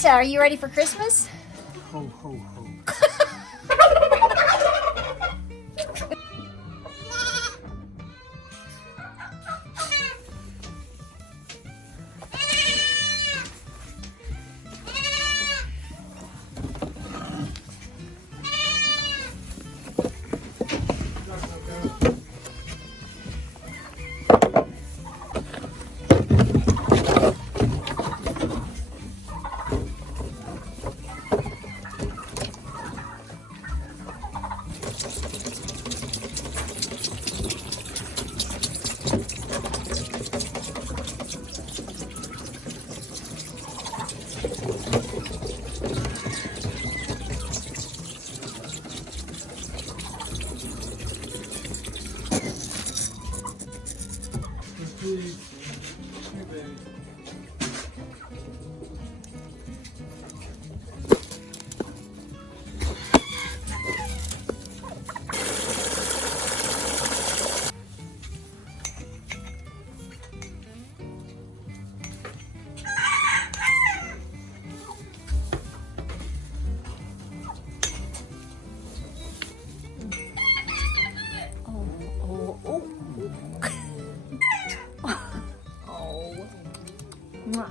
Santa, are you ready for Christmas? Ho, ho, ho. Mwah.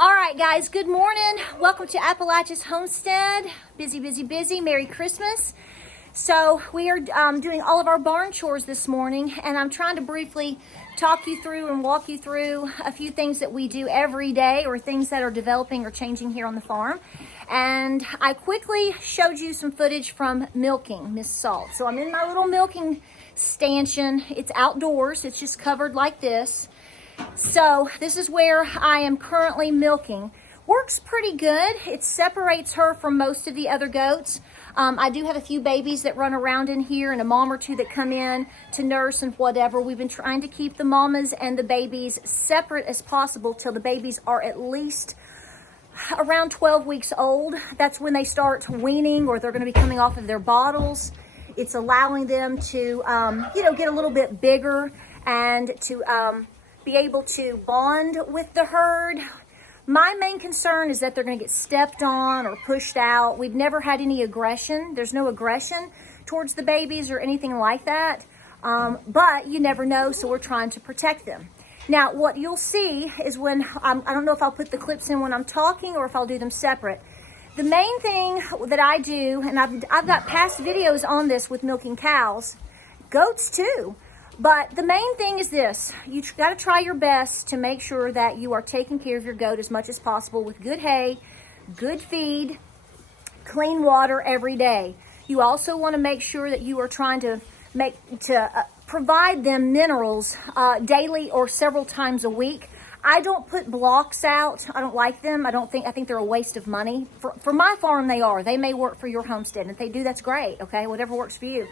All right, guys, good morning. Welcome to Appalachia's Homestead. Busy, busy, busy. Merry Christmas. So we are doing all of our barn chores this morning, and I'm trying to briefly talk you through and walk you through a few things that we do every day, or things that are developing or changing here on the farm. And I quickly showed you some footage from milking Miss Salt. So I'm in my little milking stanchion. It's outdoors. It's just covered like this. So this is where I am currently milking. Works pretty good. It separates her from most of the other goats. I do have a few babies that run around in here, and a mom or two that come in to nurse and whatever. We've been trying to keep the mamas and the babies separate as possible till the babies are at least around 12 weeks old. That's when they start weaning, or they're going to be coming off of their bottles. It's allowing them to, get a little bit bigger and to be able to bond with the herd. My main concern is that they're going to get stepped on or pushed out. We've never had any aggression. There's no aggression towards the babies or anything like that. But you never know, so we're trying to protect them. Now, what you'll see is when, I don't know if I'll put the clips in when I'm talking or if I'll do them separate. The main thing that I do, and I've got past videos on this with milking cows, goats too. But the main thing is this: you got to try your best to make sure that you are taking care of your goat as much as possible with good hay, good feed, clean water every day. You also want to make sure that you are trying to provide them minerals daily or several times a week. I don't put blocks out. I don't like them. I think they're a waste of money. For my farm, they are. They may work for your homestead, and if they do, that's great. Okay, whatever works for you.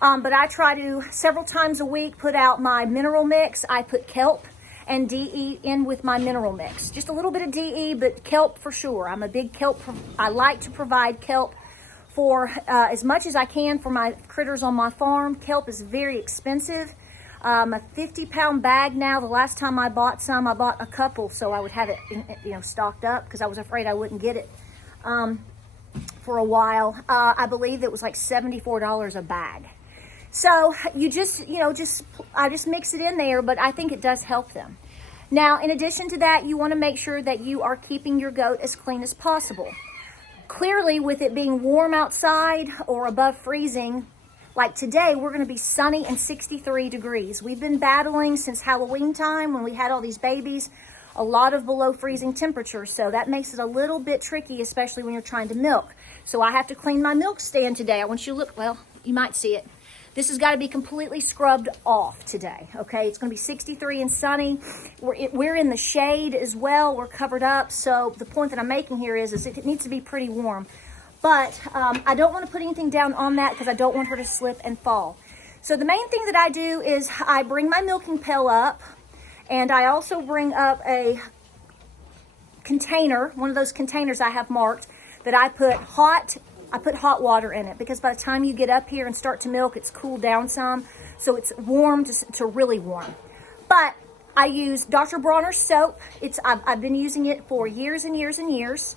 But I try to, several times a week, put out my mineral mix. I put kelp and DE in with my mineral mix. Just a little bit of DE, but kelp for sure. I'm a big kelp. I like to provide kelp for as much as I can for my critters on my farm. Kelp is very expensive. A 50-pound bag now. The last time I bought some, I bought a couple so I would have it, stocked up because I was afraid I wouldn't get it for a while. I believe it was like $74 a bag. So you just, I just mix it in there, but I think it does help them. Now, in addition to that, you want to make sure that you are keeping your goat as clean as possible. Clearly, with it being warm outside or above freezing, like today, we're going to be sunny and 63 degrees. We've been battling since Halloween time when we had all these babies, a lot of below freezing temperatures. So that makes it a little bit tricky, especially when you're trying to milk. So I have to clean my milk stand today. I want you to look, well, you might see it. This has got to be completely scrubbed off today, okay? It's going to be 63 and sunny. We're in the shade as well. We're covered up. So the point that I'm making here is it needs to be pretty warm. But I don't want to put anything down on that because I don't want her to slip and fall. So the main thing that I do is I bring my milking pail up, and I also bring up a container, one of those containers I have marked, that I put hot water in it, because by the time you get up here and start to milk, it's cooled down some, so it's warm to really warm. But I use Dr. Bronner's soap. I've been using it for years and years and years,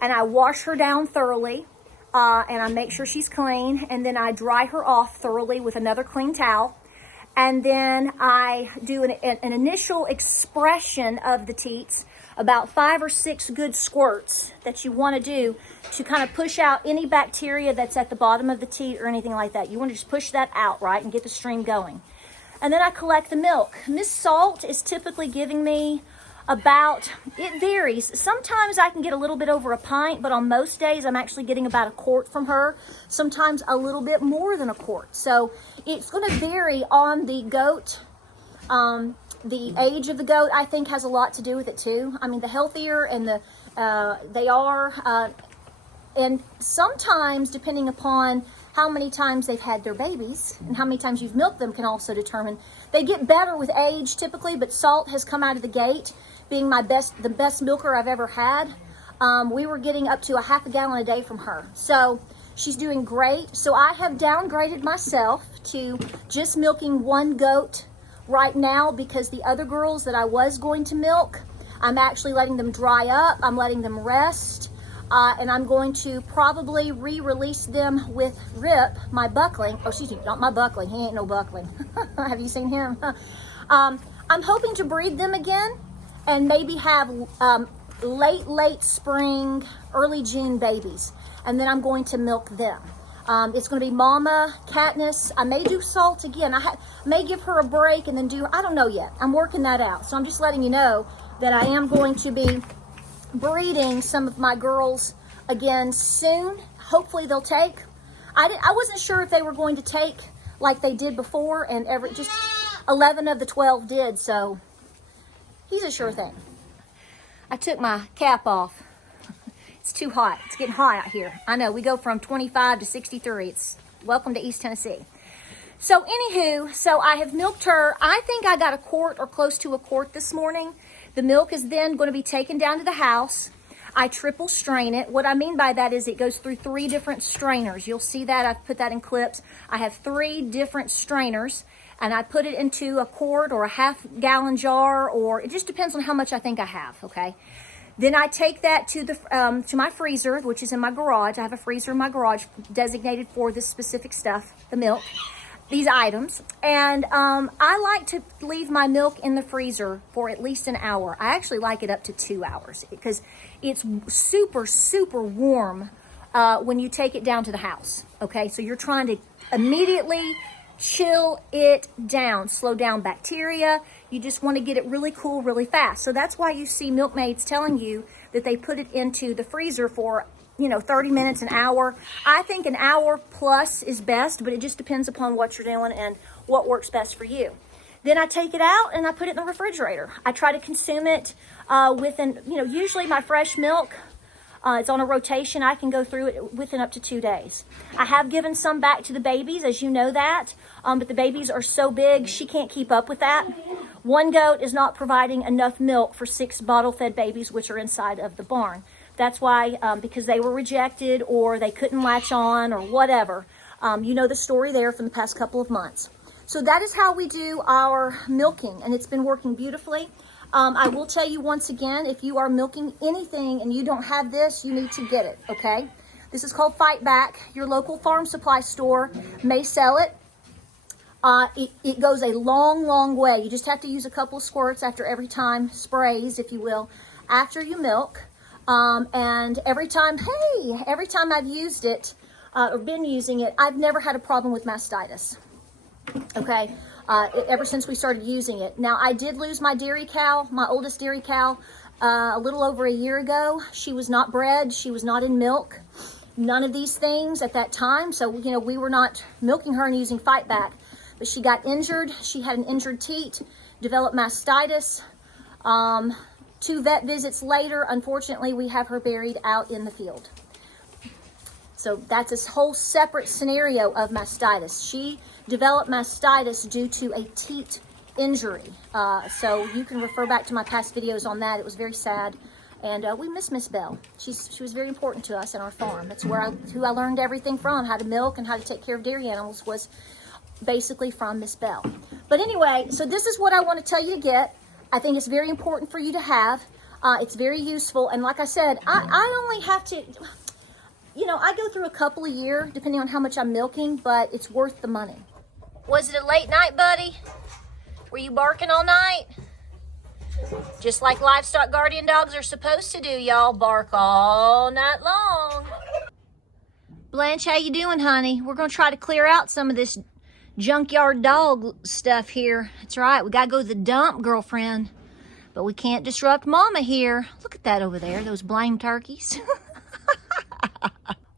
and I wash her down thoroughly, and I make sure she's clean, and then I dry her off thoroughly with another clean towel, and then I do an initial expression of the teats, about 5 or 6 good squirts that you want to do to kind of push out any bacteria that's at the bottom of the teat or anything like that. You want to just push that out, right, and get the stream going. And then I collect the milk. Miss Salt is typically giving me it varies. Sometimes I can get a little bit over a pint, but on most days I'm actually getting about a quart from her. Sometimes a little bit more than a quart. So it's going to vary on the goat. The age of the goat, I think, has a lot to do with it too. I mean, the healthier and they are, and sometimes depending upon how many times they've had their babies and how many times you've milked them can also determine. They get better with age typically, but Salt has come out of the gate being the best milker I've ever had. We were getting up to a half a gallon a day from her. So she's doing great. So I have downgraded myself to just milking one goat right now, because the other girls that I was going to milk, I'm actually letting them dry up. I'm letting them rest. And I'm going to probably re-release them with Rip, my buckling. Oh, excuse me, not my buckling. He ain't no buckling. Have you seen him? I'm hoping to breed them again and maybe have late spring, early June babies. And then I'm going to milk them. It's going to be Mama, Katniss. I may do Salt again. I may give her a break and then I don't know yet. I'm working that out. So I'm just letting you know that I am going to be breeding some of my girls again soon. Hopefully they'll take. I wasn't sure if they were going to take like they did before, and just 11 of the 12 did, so he's a sure thing. I took my cap off. It's too hot. It's getting hot out here. I know, we go from 25 to 63. Welcome to East Tennessee. So anywho, so I have milked her. I think I got a quart or close to a quart this morning. The milk is then going to be taken down to the house. I triple strain it. What I mean by that is it goes through 3 different strainers. You'll see that. I've put that in clips. I have 3 different strainers, and I put it into a quart or a half-gallon jar, or it just depends on how much I think I have, okay? Then I take that to my freezer, which is in my garage. I have a freezer in my garage designated for this specific stuff, the milk, these items. And I like to leave my milk in the freezer for at least an hour. I actually like it up to 2 hours because it's super, super warm when you take it down to the house. Okay, so you're trying to immediately chill it down, slow down bacteria. You just want to get it really cool really fast. So that's why you see milkmaids telling you that they put it into the freezer for 30 minutes, an hour. I think an hour plus is best, but it just depends upon what you're doing and what works best for you. Then I take it out and I put it in the refrigerator. I try to consume it usually my fresh milk, it's on a rotation. I can go through it within up to 2 days. I have given some back to the babies, as you know that, but the babies are so big, she can't keep up with that. one goat is not providing enough milk for 6 bottle-fed babies, which are inside of the barn. That's why, because they were rejected or they couldn't latch on or whatever. You know the story there from the past couple of months. So that is how we do our milking, and it's been working beautifully. I will tell you once again, if you are milking anything and you don't have this, you need to get it, okay? This is called Fight Back. Your local farm supply store may sell it. It goes a long, long way. You just have to use a couple of squirts after every time, sprays, if you will, after you milk. And every time I've used it, or been using it, I've never had a problem with mastitis. Okay, ever since we started using it. Now, I did lose my dairy cow, my oldest dairy cow, a little over a year ago. She was not bred. She was not in milk. None of these things at that time. So, you know, we were not milking her and using Fight Back. But she got injured. She had an injured teat, developed mastitis. 2 vet visits later, unfortunately, we have her buried out in the field. So that's a whole separate scenario of mastitis. She developed mastitis due to a teat injury. So you can refer back to my past videos on that. It was very sad. And we miss Miss Bell. She was very important to us and our farm. That's who I learned everything from. How to milk and how to take care of dairy animals was basically from Miss Bell. But anyway, so this is what I want to tell you to get. I think it's very important for you to have. It's very useful. And like I said, I only have to, you know, I go through a couple a year, depending on how much I'm milking, but it's worth the money. Was it a late night, buddy? Were you barking all night? Just like livestock guardian dogs are supposed to do, y'all. Bark all night long. Blanche, how you doing, honey? We're going to try to clear out some of this junkyard dog stuff here. That's right. We got to go to the dump, girlfriend. But we can't disrupt Mama here. Look at that over there, those blame turkeys.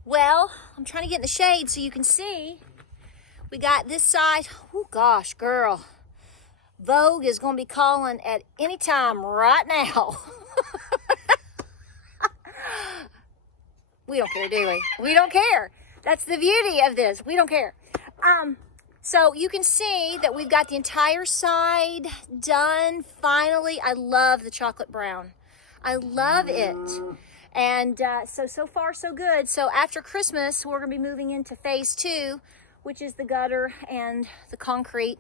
Well, I'm trying to get in the shade so you can see. We got this side. Oh, gosh, girl. Vogue is going to be calling at any time right now. We don't care, do we? We don't care. That's the beauty of this. We don't care. So you can see that we've got the entire side done. Finally, I love the chocolate brown. I love it. And so far, so good. So after Christmas, we're going to be moving into phase 2, which is the gutter and the concrete.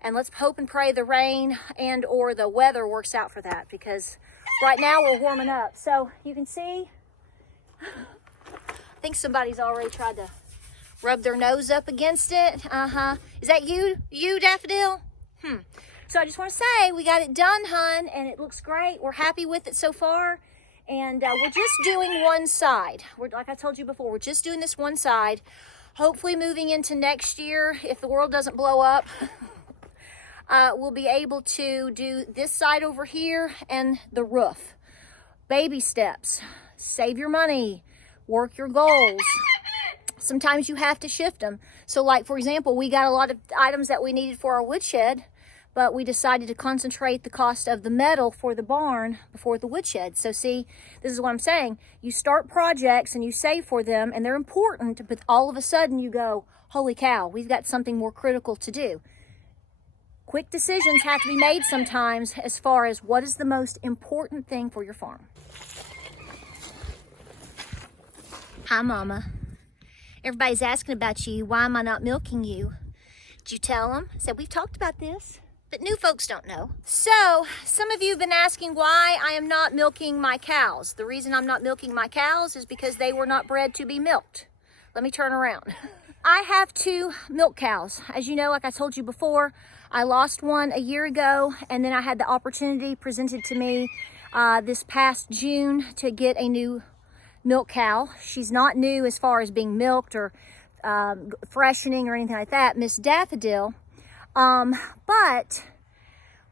And let's hope and pray the rain and or the weather works out for that, because right now we're warming up. So you can see, I think somebody's already tried to rub their nose up against it. Is that you, Daffodil? So I just want to say we got it done, hun, and it looks great. We're happy with it so far. And we're just doing one side. Like I told you before, we're just doing this one side. Hopefully moving into next year, if the world doesn't blow up, we'll be able to do this side over here and the roof. Baby steps. Save your money. Work your goals. Sometimes you have to shift them. So like, for example, we got a lot of items that we needed for our woodshed, but we decided to concentrate the cost of the metal for the barn before the woodshed. So see, this is what I'm saying. You start projects and you save for them and they're important, but all of a sudden you go, holy cow, we've got something more critical to do. Quick decisions have to be made sometimes as far as what is the most important thing for your farm. Hi, Mama. Everybody's asking about you. Why am I not milking you? Did you tell them? I said, we've talked about this, but new folks don't know. So some of you have been asking why I am not milking my cows. The reason I'm not milking my cows is because they were not bred to be milked. Let me turn around. I have 2 milk cows. As you know, like I told you before, I lost one a year ago, and then I had the opportunity presented to me this past June to get a new milk cow. She's not new as far as being milked or freshening or anything like that, Miss Daffodil. But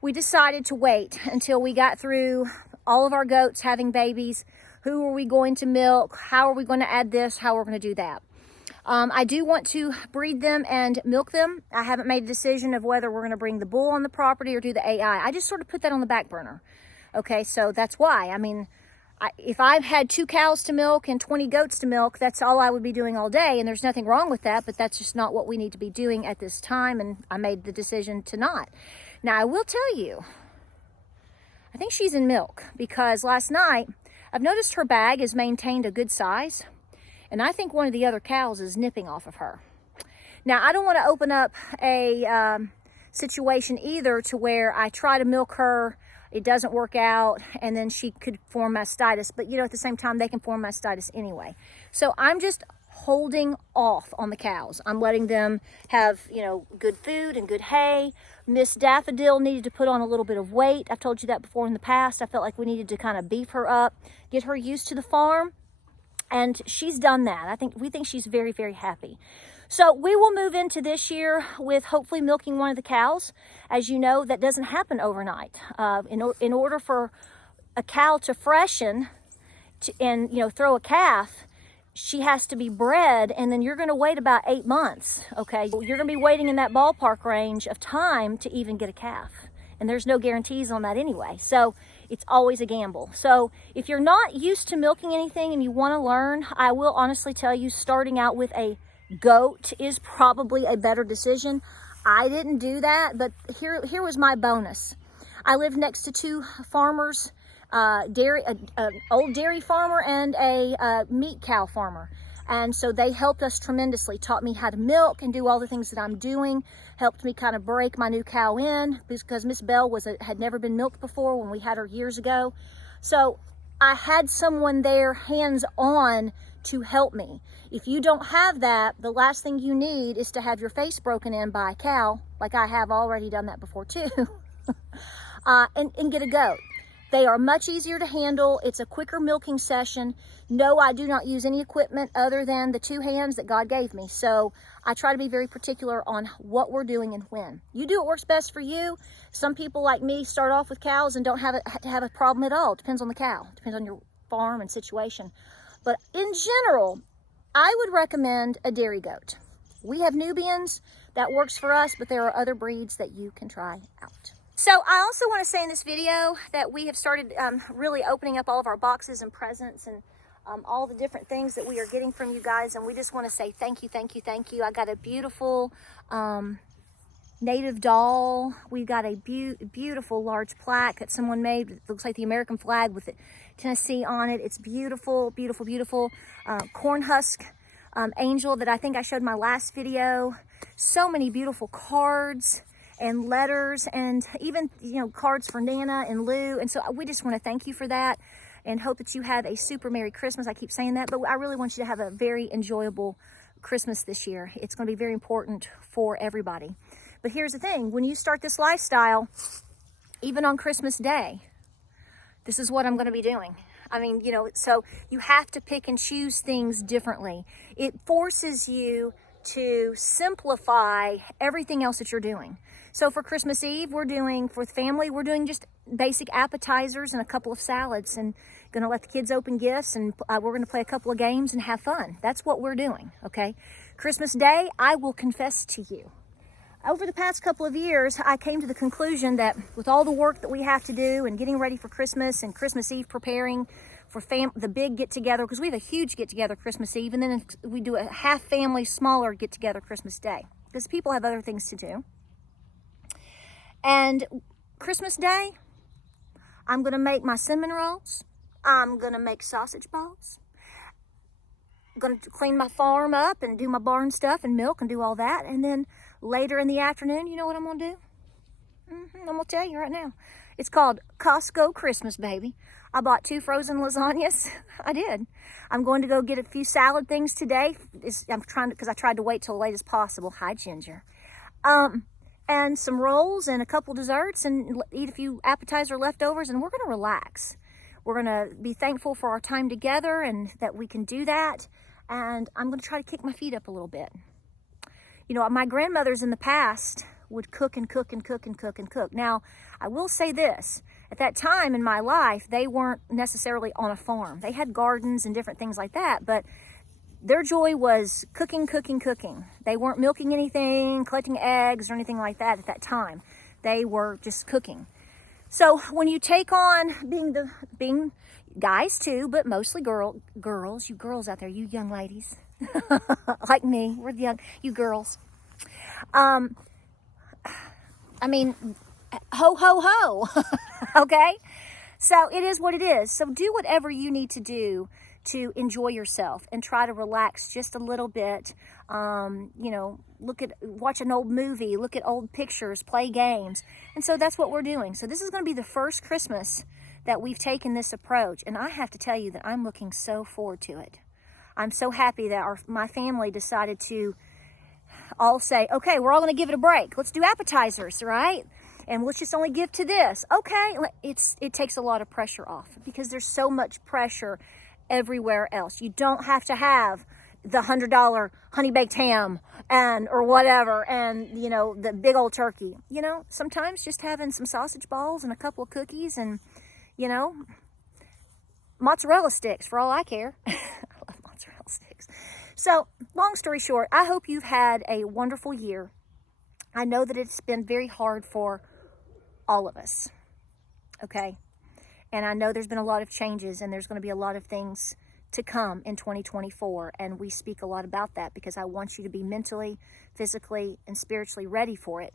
we decided to wait until we got through all of our goats having babies. Who are we going to milk? How are we going to add this? How are we going to do that? I do want to breed them and milk them. I haven't made a decision of whether we're going to bring the bull on the property or do the AI. I just sort of put that on the back burner. Okay, so that's why. I mean, if I've had 2 cows to milk and 20 goats to milk, that's all I would be doing all day. And there's nothing wrong with that, but that's just not what we need to be doing at this time. And I made the decision to not. Now, I will tell you, I think she's in milk because last night I've noticed her bag has maintained a good size. And I think one of the other cows is nipping off of her. Now, I don't want to open up a situation either to where I try to milk her, it doesn't work out, and then she could form mastitis. But, you know, at the same time, they can form mastitis anyway. So I'm just holding off on the cows. I'm letting them have, you know, good food and good hay. Miss Daffodil needed to put on a little bit of weight. I've told you that before in the past. I felt like we needed to kind of beef her up, get her used to the farm. And she's done that. We think she's very, very happy. So we will move into this year with hopefully milking one of the cows. As you know, that doesn't happen overnight. In order for a cow to freshen and, you know, throw a calf, she has to be bred, and then you're going to wait about 8 months, okay? You're going to be waiting in that ballpark range of time to even get a calf. And there's no guarantees on that anyway. So it's always a gamble. So if you're not used to milking anything and you want to learn, I will honestly tell you starting out with a goat is probably a better decision. I didn't do that, but here was my bonus. I lived next to 2 farmers, an old dairy farmer and a meat cow farmer. And so they helped us tremendously, taught me how to milk and do all the things that I'm doing, helped me kind of break my new cow in because Miss Bell had never been milked before when we had her years ago. So I had someone there hands-on to help me. If you don't have that, the last thing you need is to have your face broken in by a cow, like I have already done that before too, and get a goat. They are much easier to handle. It's a quicker milking session. No, I do not use any equipment other than the 2 hands that God gave me. So I try to be very particular on what we're doing and when. You do what works best for you. Some people like me start off with cows and don't have a problem at all. It depends on the cow. It depends on your farm and situation. But in general, I would recommend a dairy goat. We have Nubians. That works for us, but there are other breeds that you can try out. So I also want to say in this video that we have started really opening up all of our boxes and presents and all the different things that we are getting from you guys. And we just want to say thank you, thank you, thank you. I got a beautiful native doll. We got a beautiful large plaque that someone made. It looks like the American flag with Tennessee on it. It's beautiful, beautiful, beautiful. Corn husk angel that I think I showed my last video. So many beautiful cards and letters, and even, you know, cards for Nana and Lou. And so we just want to thank you for that and hope that you have a super Merry Christmas. I keep saying that, but I really want you to have a very enjoyable Christmas this year. It's going to be very important for everybody. But here's the thing, when you start this lifestyle, even on Christmas Day, this is what I'm going to be doing. I mean, you know, so you have to pick and choose things differently. It forces you to simplify everything else that you're doing. So for Christmas Eve, for the family, we're doing just basic appetizers and a couple of salads, and gonna let the kids open gifts, and we're gonna play a couple of games and have fun. That's what we're doing, okay? Christmas Day, I will confess to you, over the past couple of years, I came to the conclusion that with all the work that we have to do and getting ready for Christmas and Christmas Eve preparing for the big get-together, because we have a huge get-together Christmas Eve, and then we do a half-family, smaller get-together Christmas Day, because people have other things to do. And Christmas Day, I'm going to make my cinnamon rolls. I'm going to make sausage balls. I'm going to clean my farm up and do my barn stuff and milk and do all that. And then later in the afternoon, you know what I'm going to do? I'm going to tell you right now. It's called Costco Christmas, baby. I bought 2 frozen lasagnas. I did. I'm going to go get a few salad things today. Because I tried to wait till late as possible. Hi, Ginger. And some rolls and a couple desserts and eat a few appetizer leftovers, and we're going to relax. We're going to be thankful for our time together and that we can do that. And I'm going to try to kick my feet up a little bit. You know, my grandmothers in the past would cook and cook and cook and cook and cook. Now, I will say this. At that time in my life, they weren't necessarily on a farm. They had gardens and different things like that, but their joy was cooking, cooking, cooking. They weren't milking anything, collecting eggs or anything like that at that time. They were just cooking. So when you take on Guys too, but mostly girls. You girls out there, you young ladies, like me, we're young, you girls. I mean, ho, ho, ho, okay? So it is what it is. So do whatever you need to do to enjoy yourself and try to relax just a little bit. You know, watch an old movie, look at old pictures, play games. And so that's what we're doing. So this is going to be the first Christmas that we've taken this approach. And I have to tell you that I'm looking so forward to it. I'm so happy that my family decided to all say, okay, we're all going to give it a break. Let's do appetizers, right? And let's just only give to this. Okay, it takes a lot of pressure off because there's so much pressure everywhere else. You don't have to have the $100 honey baked ham or whatever, and you know, the big old turkey. You know, sometimes just having some sausage balls and a couple of cookies and, you know, mozzarella sticks for all I care. I love mozzarella sticks. So long story short, I hope you've had a wonderful year. I know that it's been very hard for all of us, okay? And I know there's been a lot of changes, and there's going to be a lot of things to come in 2024, and we speak a lot about that because I want you to be mentally, physically, and spiritually ready for it.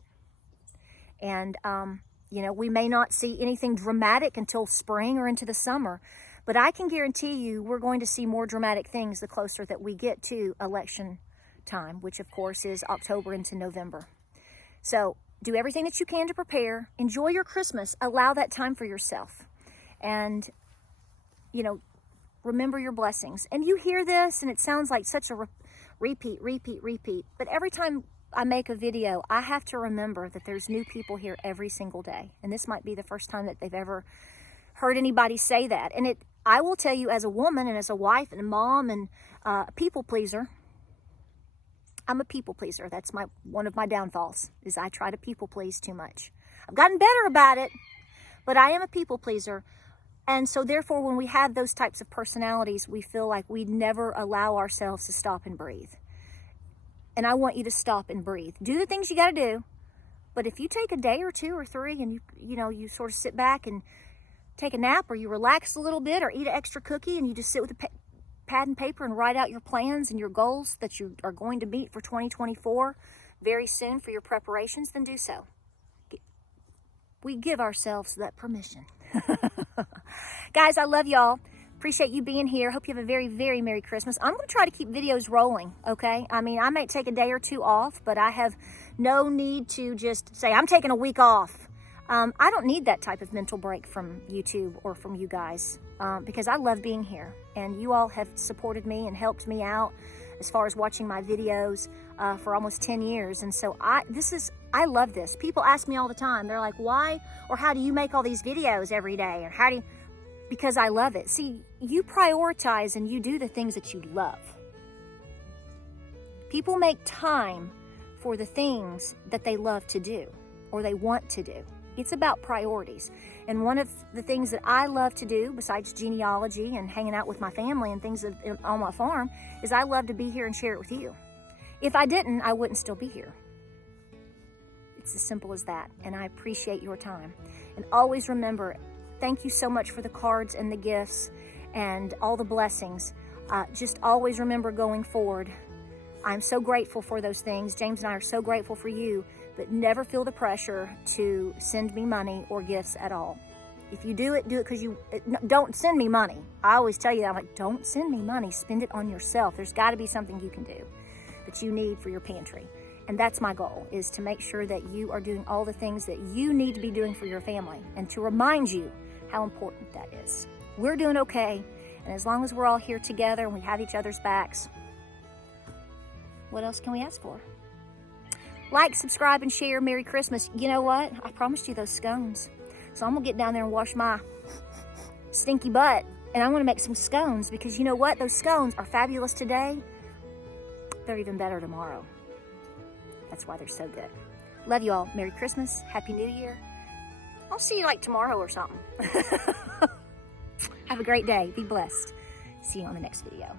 And, you know, we may not see anything dramatic until spring or into the summer, but I can guarantee you we're going to see more dramatic things the closer that we get to election time, which of course is October into November. So do everything that you can to prepare. Enjoy your Christmas. Allow that time for yourself. And, you know, remember your blessings. And you hear this and it sounds like such a repeat. But every time I make a video, I have to remember that there's new people here every single day. And this might be the first time that they've ever heard anybody say that. And I will tell you, as a woman and as a wife and a mom and a people pleaser, I'm a people pleaser. That's one of my downfalls, is I try to people please too much. I've gotten better about it, but I am a people pleaser. And so therefore, when we have those types of personalities, we feel like we never allow ourselves to stop and breathe. And I want you to stop and breathe. Do the things you got to do. But if you take a day or two or three and you sort of sit back and take a nap, or you relax a little bit, or eat an extra cookie, and you just sit with a pad and paper and write out your plans and your goals that you are going to meet for 2024 very soon for your preparations, then do so. We give ourselves that permission. Guys, I love y'all. Appreciate you being here. Hope you have a very, very Merry Christmas. I'm going to try to keep videos rolling, okay? I mean, I might take a day or two off, but I have no need to just say, I'm taking a week off. I don't need that type of mental break from YouTube or from you guys because I love being here. And you all have supported me and helped me out as far as watching my videos for almost 10 years. And so I love this. People ask me all the time. They're like, why or how do you make all these videos every day? Or how do you... Because I love it. See, you prioritize and you do the things that you love. People make time for the things that they love to do or they want to do. It's about priorities. And one of the things that I love to do, besides genealogy and hanging out with my family and things on my farm, is I love to be here and share it with you. If I didn't, I wouldn't still be here. It's as simple as that. And I appreciate your time. And always remember, thank you so much for the cards and the gifts and all the blessings. Just always remember going forward, I'm so grateful for those things. James and I are so grateful for you. But never feel the pressure to send me money or gifts at all. If you do it because don't send me money. I always tell you that. I'm like, don't send me money. Spend it on yourself. There's got to be something you can do that you need for your pantry. And that's my goal, is to make sure that you are doing all the things that you need to be doing for your family and to remind you how important that is. We're doing okay. And as long as we're all here together and we have each other's backs, what else can we ask for? Like, subscribe, and share. Merry Christmas. You know what? I promised you those scones. So I'm going to get down there and wash my stinky butt. And I'm going to make some scones because you know what? Those scones are fabulous today. They're even better tomorrow. That's why they're so good. Love you all. Merry Christmas. Happy New Year. I'll see you like tomorrow or something. Have a great day. Be blessed. See you on the next video.